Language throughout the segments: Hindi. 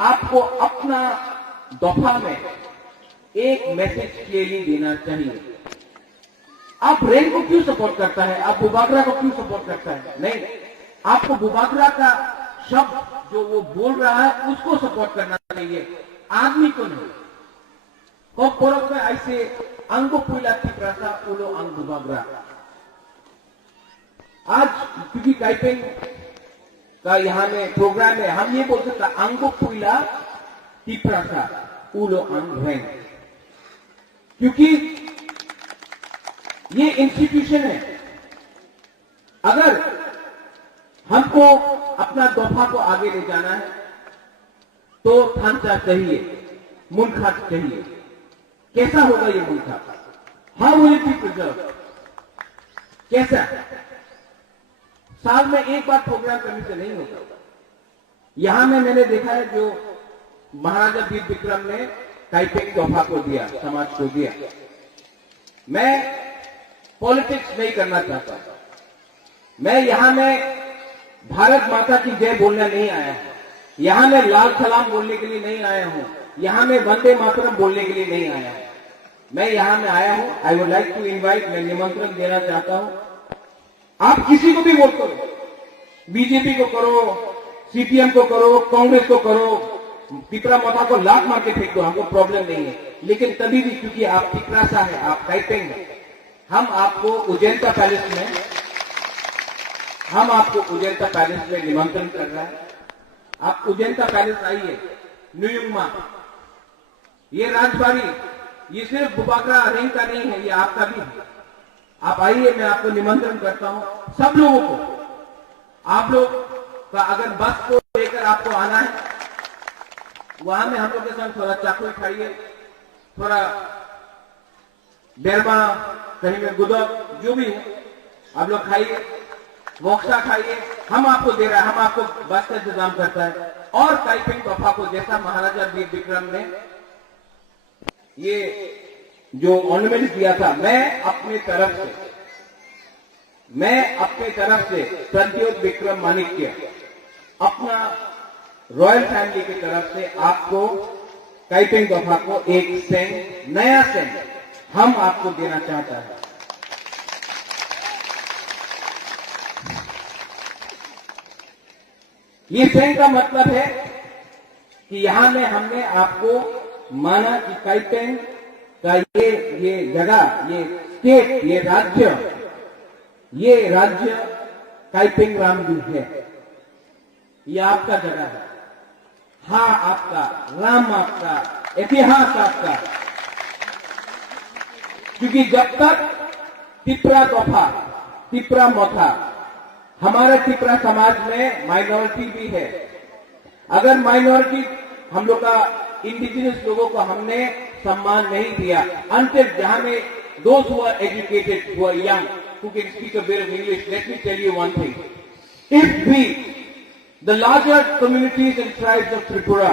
आपको अपना दफा में एक मैसेज क्लियरली देना चाहिए। आप रेन को क्यों सपोर्ट करता है, आप बुबागरा को क्यों सपोर्ट करता है? नहीं, आपको बुबागरा का शब्द जो वो बोल रहा है उसको सपोर्ट करना चाहिए, आदमी को नहीं। को पोरक में ऐसे अंगो पुला तिप्रासा उलो अंग बुबागरा। आज क्योंकि काइपेंग का यहाँ में प्रोग्राम है, हम ये बोल सकते अंगो पुला तिप्रासा उलो अंग है, क्योंकि ये इंस्टीट्यूशन है। अगर हमको अपना दफा को आगे ले जाना है तो थांचा चाहिए, मुनखात चाहिए। कैसा होगा ये मुनखात? How will it be preserve? कैसा? साल में एक बार प्रोग्राम करने से नहीं होता। यहां में मैंने देखा है जो महाराजा वीर विक्रम ने काइपेंग दफा को दिया, समाज को दिया। मैं पॉलिटिक्स नहीं करना चाहता, मैं यहां में भारत माता की जय बोलने नहीं आया हूं, यहां मैं लाल सलाम बोलने के लिए नहीं आया हूं, यहां मैं वंदे मातरम बोलने के लिए नहीं आया हूं। मैं यहां में आया हूं, I would like to invite, मैं निमंत्रण देना चाहता हूं। आप किसी को भी वोट करो, बीजेपी को करो, सीपीएम को करो, कांग्रेस को करो, तिपरा मथा को लात मार के फेंक दो, हमको प्रॉब्लम नहीं है। लेकिन तभी भी क्योंकि आप तिपरासा है, आप काइपेंग है, हम आपको उजैंता पैलेस में निमंत्रण कर रहा है। आप उजैंता पैलेस आइए, न्यूयुमा, ये राजबाड़ी, ये सिर्फ बुबागरा रेंज का नहीं है, ये आपका भी है। आप आइए, मैं आपको निमंत्रण करता हूं, सब लोगों को। आप लोग का अगर बस को लेकर आपको आना है, वहां में हम लोग के साथ थोड़ा चाकू खाइए, थोड़ा बेरमा, कहीं में गुदक, जो भी है आप लोग खाइए, मोक्सा खाइए। हम आपको दे रहे हैं, हम आपको बस का इंतजाम करता है। और काइपेंग दफा को जैसा महाराजा वीर विक्रम ने ये जो ऑर्नामेंट दिया था, मैं अपने तरफ से प्रद्योत विक्रम माणिक्य, अपना रॉयल फैमिली की तरफ से आपको काइपेंग दफा को एक सेंट, नया सेंट हम आपको देना चाहता है। ये सेंट का मतलब है कि यहां में हमने आपको माना कि काइपेंग का ये जगह, ये स्टेट, ये राज्य काइपेंग रामदू है, ये आपका जगह है। हाँ आपका, राम आपका, इतिहास आपका। क्योंकि जब तक तिपरा दफा, तिपरा मथा, हमारे तिपरा समाज में माइनॉरिटी भी है। अगर माइनॉरिटी, हम लोग का इंडिजिनस लोगों को हमने सम्मान नहीं दिया, अंतिल जहां में those who are educated, who are young, who can speak a bit of English, let me tell you one thing. If we, the larger communities and tribes of Tripura,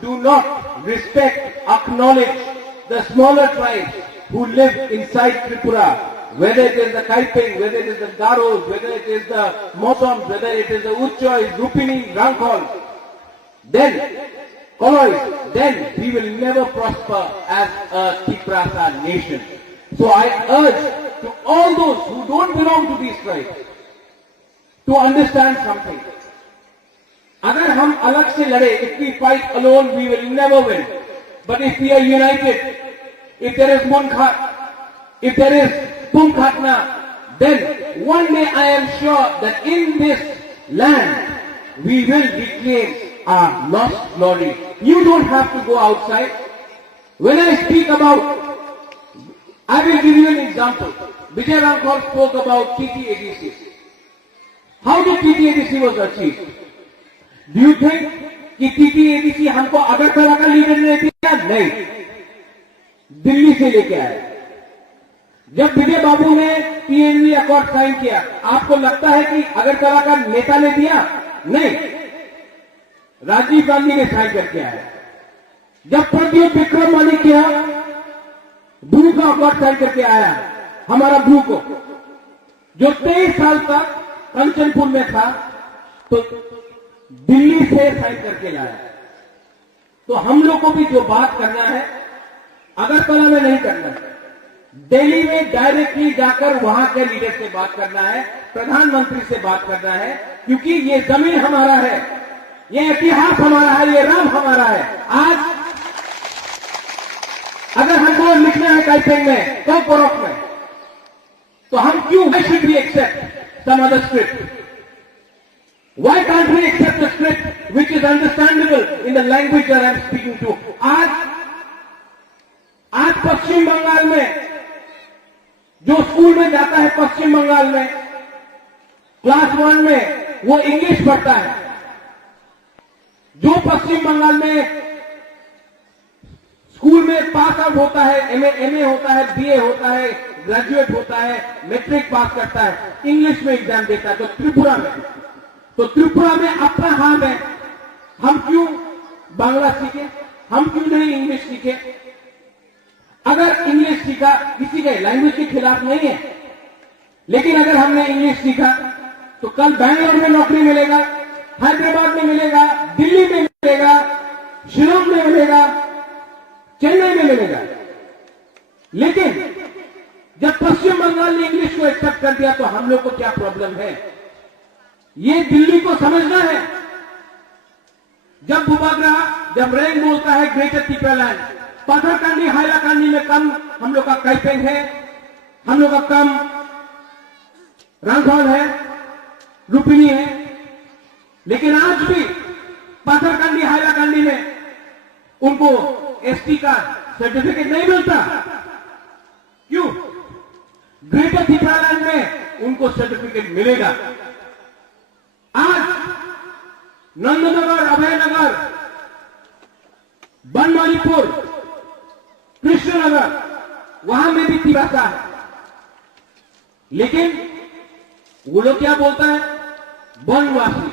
do not respect, acknowledge the smaller tribes who live inside Tripura, whether it is the Kaiping, whether it is the Garos, whether it is the Motoms, whether it is the Uchchois, Rupini, Rangkhol, then we will never prosper as a Tiprasa nation. So I urge to all those who don't belong to these tribes to understand something. अगर हम अलग से लड़े, if we fight alone, we will never win. But if we are united, if there is Munkhat, if there is Pumkhatna, then one day I am sure that in this land we will reclaim our lost glory. You don't have to go outside. When I speak about, I will give you an example. Vijay Rangkhol spoke about TTADC. How did TTADC was achieved? Do you think कि TTADC हमको अगरतला का लीडर ने दिया? नहीं, दिल्ली से लेके आया। जब विजय बाबू ने PNV अकॉर्ड साइन किया, आपको लगता है कि अगरतला का नेता ने दिया? नहीं, राजीव गांधी ने साइन करके आया। जब प्रद्योत विक्रम माणिक्य ब्रू का अकॉर्ड साइन करके आया, हमारा ब्रू को, जो 23 साल तक कंचनपुर में था, तो दिल्ली से साइन करके लाया। तो हम लोग को भी जो बात करना है, अगरतला में नहीं करना है, दिल्ली में डायरेक्टली जाकर वहां के लीडर से बात करना है, प्रधानमंत्री से बात करना है, क्योंकि ये जमीन हमारा है, ये इतिहास हमारा है, ये राम हमारा है। आज अगर हमको लिखना है काइपेंग में, तो परोख में, तो हम क्यों why should we accept some other script? Why can't we accept a script which is understandable in the language that I am speaking to? आज पश्चिम बंगाल में जो स्कूल में जाता है, पश्चिम बंगाल में क्लास 1 में वो इंग्लिश पढ़ता है। जो पश्चिम बंगाल में स्कूल में पास आउट होता है, एमए होता है, बीए होता है, ग्रेजुएट होता है, मैट्रिक पास करता है, इंग्लिश में एग्जाम देता है। तो त्रिपुरा में अपना हाल है, हम क्यों बांग्ला सीखे, हम क्यों नहीं इंग्लिश सीखे? अगर इंग्लिश सीखा, किसी के लैंग्वेज के खिलाफ नहीं है, लेकिन अगर हमने इंग्लिश सीखा तो कल बैंगलोर में नौकरी मिलेगा, हैदराबाद में मिलेगा, दिल्ली में मिलेगा, शिलोंग में मिलेगा, चेन्नई में मिलेगा। लेकिन जब पश्चिम बंगाल ने इंग्लिश को एक्सेप्ट कर दिया तो हम लोग को क्या प्रॉब्लम है, ये दिल्ली को समझना है। जब बुबागरा, जब रैंग बोलता है ग्रेटर त्रिपुरालैंड, पाथरकांडी, हाइलाकांडी में कम हम लोग का काइपेंग है, हम लोग का कम रंगौल है, लुपिनी है, लेकिन आज भी पाथरकांडी, हाइलाकांडी में उनको एसटी का सर्टिफिकेट नहीं मिलता। क्यों? ग्रेटर त्रिपुरालैंड में उनको सर्टिफिकेट मिलेगा। आज नंदनगर, अभयनगर, बनमालीपुर, कृष्णनगर, वहां में भी भाषा है, लेकिन वो लोग क्या बोलता है? बनवासी।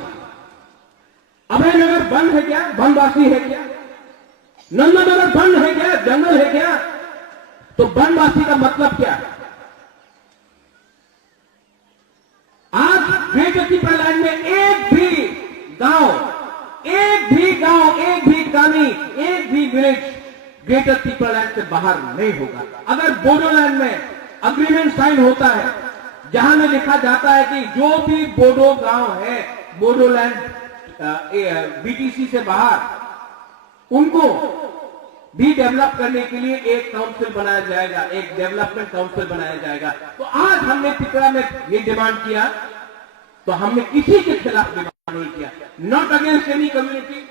अभयनगर वन है क्या? बनवासी है क्या? नंदनगर वन है क्या? जंगल है क्या? तो बनवासी का मतलब क्या? आज ग्रेटर त्रिपुरालैंड में एक भी गांव, एक भी कानी, एक भी विलेज ग्रेटर त्रिपुरालैंड से बाहर नहीं होगा। अगर बोडोलैंड में अग्रीमेंट साइन होता है जहां में लिखा जाता है कि जो भी बोडो गांव है बोडोलैंड बीटीसी से बाहर, उनको भी डेवलप करने के लिए एक काउंसिल बनाया जाएगा, एक डेवलपमेंट काउंसिल बनाया जाएगा। तो आज हमने त्रिपुरा में ये डिमांड किया, तो हमने किसी के खिलाफ डिमांड नहीं किया, नॉट अगेंस्ट एनी कम्युनिटी।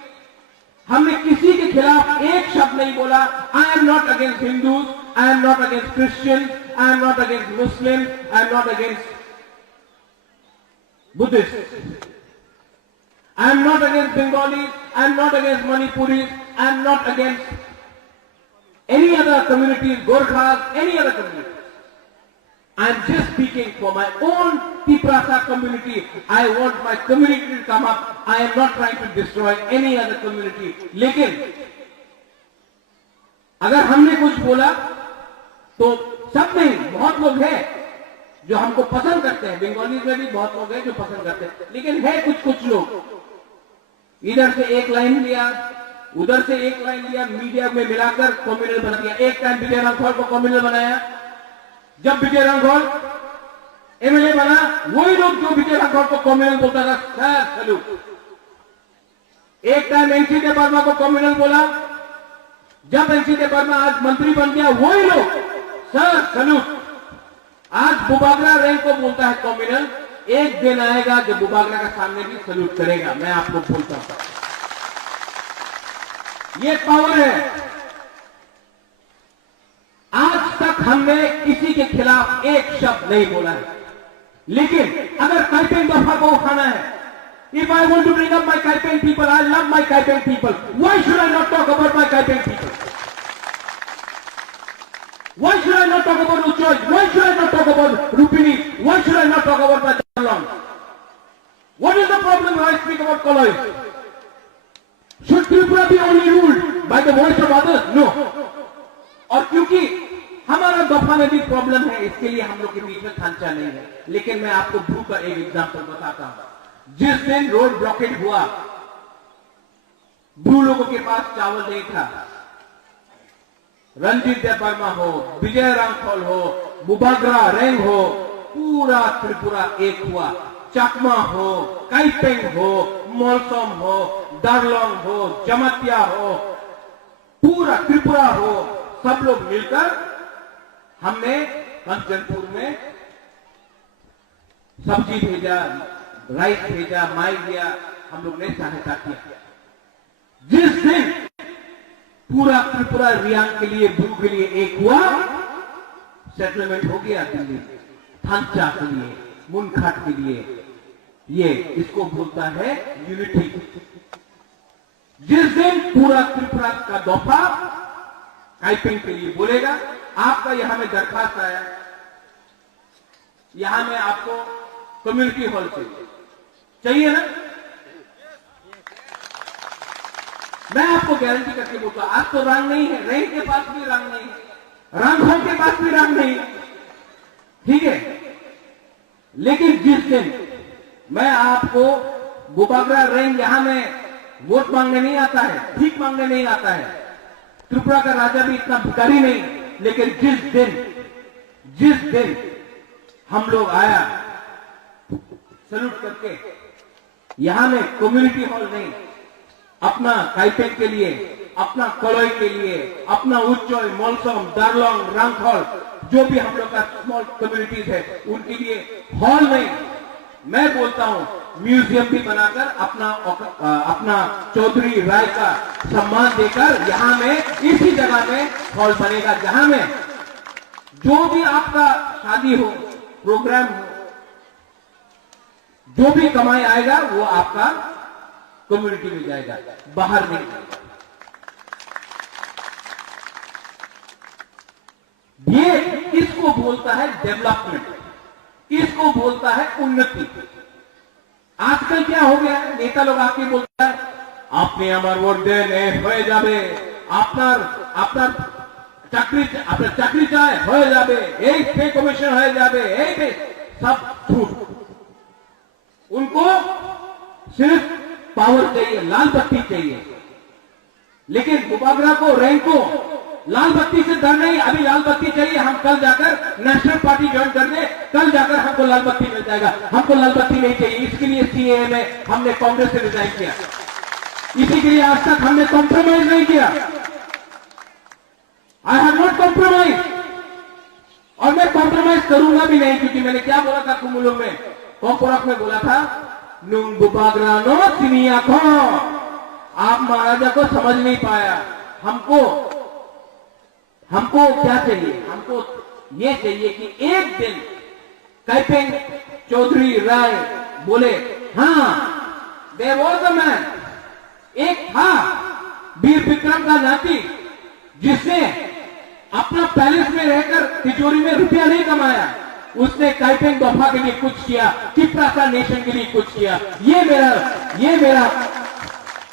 हमने किसी के खिलाफ एक शब्द नहीं बोला। I am not against Hindus, I am not against Christian, I am not against Muslim, I am not against Buddhist, I am not against Bengalis, I am not against Manipuris, I am not against any other communities, Gorkhas, any other communities. I am just speaking for my own Tiprasa community. I want my community to come up. I am not trying to destroy any other community. लेकिन अगर हमने कुछ बोला तो सब नहीं, बहुत लोग हैं जो हमको पसंद करते हैं, बंगालीज में भी बहुत लोग हैं जो पसंद करते हैं, लेकिन है कुछ लोग इधर से एक लाइन लिया, उधर से एक लाइन लिया, मीडिया में मिलाकर कम्युनल बना दिया। एक टाइम विजय राघौल को कम्युनल बनाया। जब विजय राघौल एमएलए बना, वही लोग जो विजय राघौल को कम्युनल बोलता था, सर सैल्यूट। एक टाइम एनसी देव वर्मा को कम्युनल बोला, जब एनसी देव वर्मा आज मंत्री बन गया, वही लोग सर सैल्यूट। आज बुबागरा रैंक को बोलता है कम्युनल। एक दिन आएगा जब बुबागरा का सामने भी सल्यूट करेगा, मैं आपको बोलता हूं। ये पावर है। आज तक हमने किसी के खिलाफ एक शब्द नहीं बोला है, लेकिन अगर काइपेंग दफा को उठाना है, if I want to bring up my Kaipeng people, I love my Kaipeng people, why should I not talk about my Kaipeng people? Why should I not talk about Uchoj? Why should I not talk about Rupini? Why should I not talk about my Jalong? What is the problem when I speak about Koloi? Should Tripura be only ruled by the voice of others? No. और क्योंकि हमारा दफा में भी प्रॉब्लम है, इसके लिए हम लोग के बीच में खांचा नहीं है। लेकिन मैं आपको ब्रू का एक एग्जाम्पल बताता हूं। जिस दिन रोड ब्लॉकेज हुआ, ब्रू लोगों के पास चावल नहीं था। रणजीत देव वर्मा हो, विजय रामफल हो, मुबागरा रेंग हो, पूरा त्रिपुरा एक हुआ। चकमा हो, काइपेंग हो, मोलसोम हो, दारलोंग हो, जमतिया हो, पूरा त्रिपुरा हो, सब लोग मिलकर हमने कंचनपुर में सब्जी भेजा, राइस भेजा, माई दिया, हम लोग ने सहायता किया। जिस दिन पूरा त्रिपुरा रियांग के लिए, ब्रू के लिए एक हुआ, सेटलमेंट हो गया दिल्ली, थांचा के लिए, मुनखाट के लिए। ये इसको बोलता है यूनिटी। जिस दिन पूरा त्रिपुरा का दफा काइपिंग के लिए बोलेगा, आपका यहां में दरखास्त आया, यहां में आपको कम्युनिटी हॉल चाहिए ना? मैं आपको गारंटी करके बोलता हूं, आज तो रंग नहीं है, रेंग के पास भी रंग नहीं है, रामफल के पास भी रंग नहीं है, ठीक है। लेकिन जिस दिन मैं आपको बुबागरा रेंग यहां में वोट मांगने नहीं आता है, भीख मांगने नहीं आता है, त्रिपुरा का राजा भी इतना भिखारी नहीं, लेकिन जिस दिन हम लोग आया सल्यूट करके, यहां में कम्युनिटी हॉल नहीं, अपना काइपेंग के लिए, अपना कलोई के लिए, अपना उच्चोय, मोलसोम, दारलोंग, रामफल, जो भी हम लोग का स्मॉल कम्युनिटीज है, उनके लिए हॉल नहीं, मैं बोलता हूं म्यूजियम भी बनाकर अपना चौधरी राय का सम्मान देकर यहां में इसी जगह में हॉल बनेगा, जहां में जो भी आपका शादी हो, प्रोग्राम हो, जो भी कमाई आएगा वो आपका कम्युनिटी में जाएगा, बाहर नहीं जाएगा। ये इसको बोलता है डेवलपमेंट, इसको बोलता है उन्नति। आजकल क्या हो गया है, नेता लोग आके बोलता है आपने हमार वोट देने हो जाबे, আপনার চাকরি চায় হয়ে যাবে, এই पे कमीशन हो जाबे, এই पे सब झूठ। उनको सिर्फ पावर चाहिए, लाल बत्ती चाहिए। लेकिन मुबागरा को, रैंक को लाल बत्ती से डर नहीं, अभी लाल बत्ती चाहिए, हम कल जाकर नेशनल पार्टी ज्वाइन कर दे, कल जाकर हमको लाल बत्ती मिल जाएगा। हमको लाल बत्ती नहीं चाहिए, इसके लिए सीएए में हमने कांग्रेस से रिजाइन किया, इसी के लिए आज तक हमने कॉम्प्रोमाइज नहीं किया। आई हैव नॉट कॉम्प्रोमाइज, और मैं कॉम्प्रोमाइज करूंगा भी नहीं, क्योंकि मैंने क्या बोला था कुमुलुम में, कॉम्पोरक में बोला था, नुंग बुबागरा नो सिनिया को, आप महाराजा को समझ नहीं पाया। हमको क्या चाहिए, हमको ये चाहिए कि एक दिन काइपेंग चौधरी राय बोले, हाँ देयर वाज अ मैन, एक था वीर विक्रम का नाती, जिसने अपना पैलेस में रहकर तिजोरी में रुपया नहीं कमाया, उसने काइपेंग दफा के लिए कुछ किया, चिप्रासा नेशन के लिए कुछ किया। ये मेरा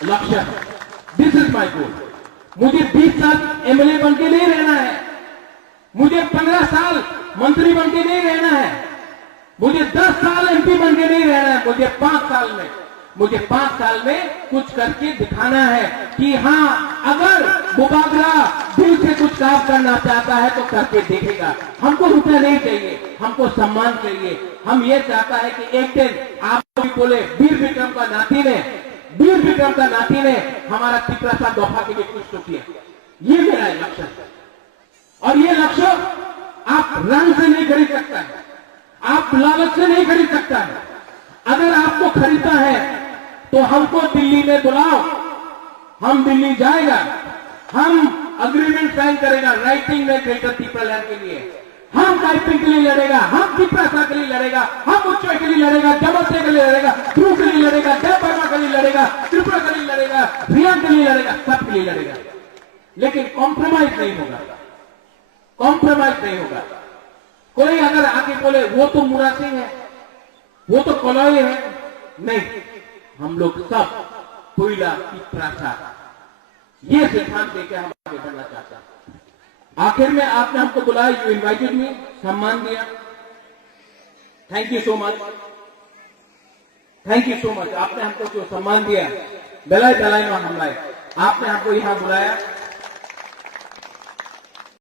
लक्ष्य है, दिस इज माई गोल। मुझे 20 साल एमएलए बन के नहीं रहना है, मुझे 15 साल मंत्री बन के नहीं रहना है, मुझे 10 साल एमपी बन के नहीं रहना है, मुझे 5 साल में कुछ करके दिखाना है कि हाँ, अगर मुबागरा दिल से कुछ काम करना चाहता है तो करके देखेगा। हमको रुपया नहीं चाहिए, हमको सम्मान चाहिए। हम ये चाहता है कि एक दिन आप भी बोले, वीर विक्रम का नाती ने हमारा तिपरासा दफा के लिए कुछ तो किया। ये मेरा लक्ष्य है, और ये लक्ष्य आप रंग से नहीं खरीद सकता है, आप लालच से नहीं खरीद सकता है। अगर आपको खरीदना है तो हमको दिल्ली में बुलाओ, हम दिल्ली जाएगा, हम अग्रीमेंट साइन करेगा राइटिंग में ग्रेटर तिपरालैंड के लिए, हम काइपिंग के लिए लड़ेगा, हम तिपरासा के लिए लड़ेगा, हम उच्चोय के लिए लड़ेगा, जमतिया के लिए लड़ेगा, ध्रुव के लिए लड़ेगा, देव वर्मा के लिए लड़ेगा, त्रिपुरा के लिए लड़ेगा, रियांग के लिए लड़ेगा, सबके लिए लड़ेगा। लेकिन कॉम्प्रोमाइज नहीं होगा, कॉम्प्रोमाइज नहीं होगा। कोई अगर आके बोले वो तो मुरा सिंह है, वो तो कलोई है, नहीं, हम लोग सब कोयला तिपरासा, ये सिद्धांत लेके हम आगे बढ़ना चाहते हैं। आखिर में आपने हमको बुलाया, यू इनवाइटेड मी, सम्मान दिया, thank you so much, thank you so much. आपने हमको जो सम्मान दिया बेलाई बेलाई में हमलाई, आपने हमको यहाँ बुलाया,